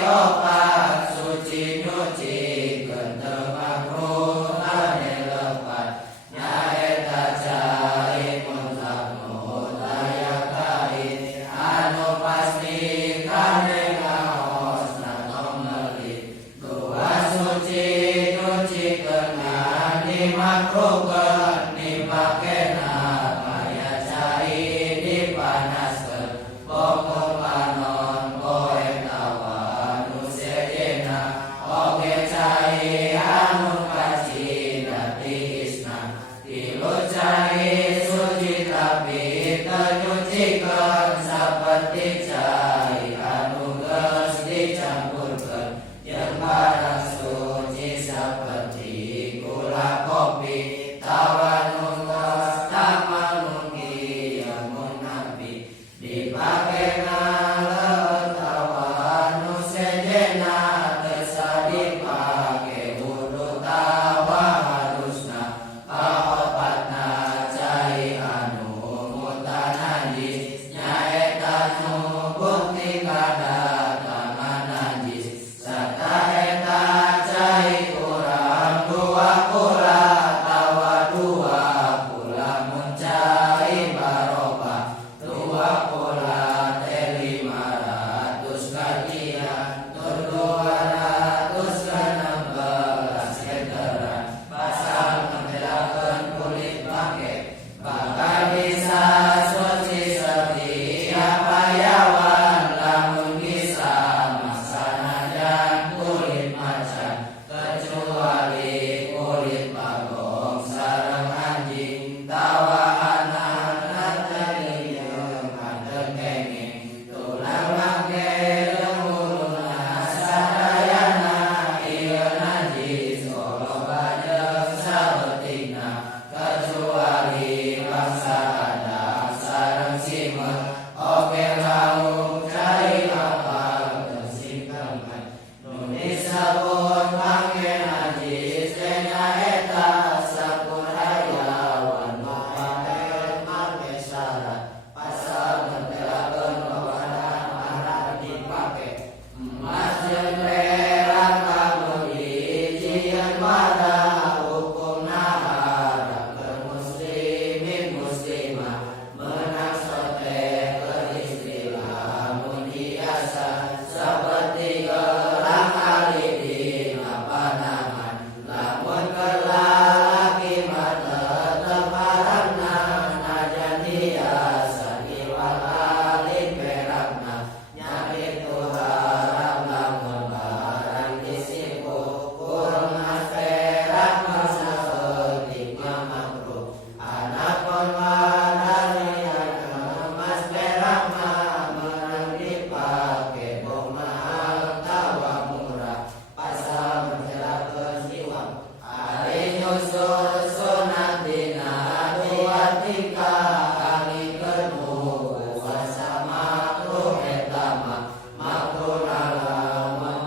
opat suci nyuci genteng makruh ane lepat nyaeta cai mutlak layak kait anu pasti kane ngaos natong meuli dua suci nyuci kena ni makruhkeun dipakena kaya cai dipanaskeun pokok panon poe tawa anu sejena oge cai anu kacina tiisna tilu cai suci tapi teu nyucikeun saperti cai anu geus dicampurkeun jeung barang suci saperti gula kopi tawa nu geus damel mungki mun nabi dipakena leuweut tawa nu sejena teu sadipake wudu tawa halusna kaopatna cai anu mutan najis nyaeta nu bukti kadatangan najis sarta eta cai urang dua pula tawa dua pula mun cai barokah dua pula teh 500 kajian tur 200 ka 16 heteran pasal mentelakeun kulit make bakal bisa suci setiap hayawan lamun bisa masanajan kulit macan kecuali kulit bagong sareng anjing tawa anak teuing anteng kenging tulang make leunguluna sadayana ieu najis koloba jeung saeutikna kecuali bangsa adak sareng simet oge lauk cai kapal teu singkeman nu disebut make najis teh nyaeta sakunayawan nu make syarat pasal mentelakeun bawahan arah dipake emas jeung perak lamun dijieun wadah hukumna haramkeun muslimin muslimah meunang sote keur istri lamun hiasan saperti gelang alit dina panangan lamun keur lalaki mah tetep haramna najan hiasan iwal alit perakna nyakitu haram lamun barang disipu kurang emas perak mah saeutikna makruh anapun wadarian emas perak mah meunang dipake bong mahal tawa murah pasal mentelakeun siwak ari nyusul sunat dina dua tika kalikeun puasa makruh eta mah makruh lamun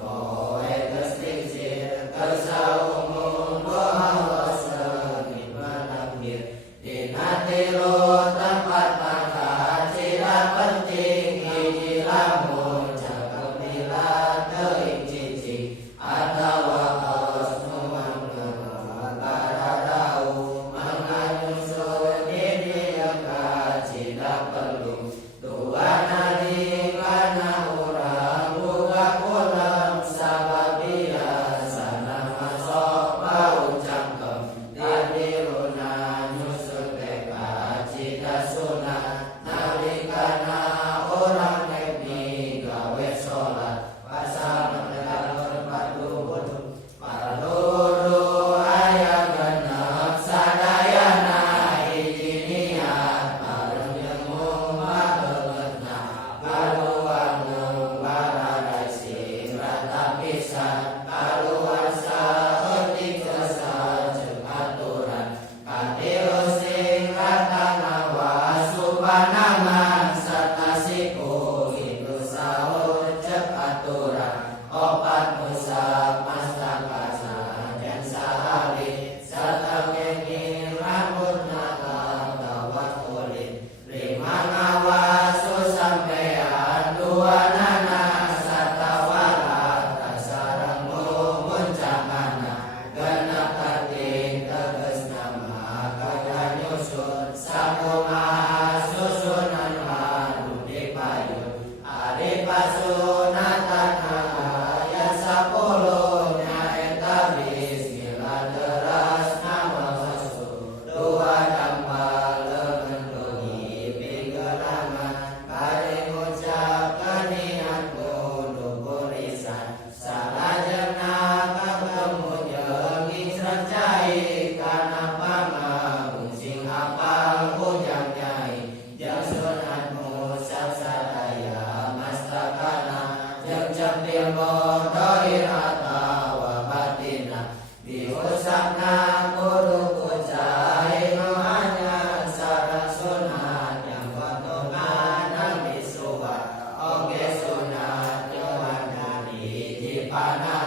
poe geus lingsir keur saumur bahawa seunit menakbir dina tilu tempat makan cira penting hiji lamun cakep lila teuing cicing atawa kaos nu mangkeun baradau manganyusul didieu ka cida perlu dua nadi kana urang boga kulem sabab biasana masok bau cangkem didiruna nyusul teh ka cida sunat nalikana urang nekni gawe sholat pasal mentelakeun pardudu aya genep sadayana hiji niat bareng jeung umat beungeutna kaluar jeung barada sing rata pisan kaluar saeutik kesal jeung aturan katilu sing rata nawa supanangan sarta siku itu saur cek aturan opat musab mastakasa dan sahali sarta kenging rambutna kawat kulit lima ngawas sampean dua nana sarta zahirata wa batina diusapna kudu kucai nu hanya sara sunat yang potongan nabi suwa oge sunat yang dari jipana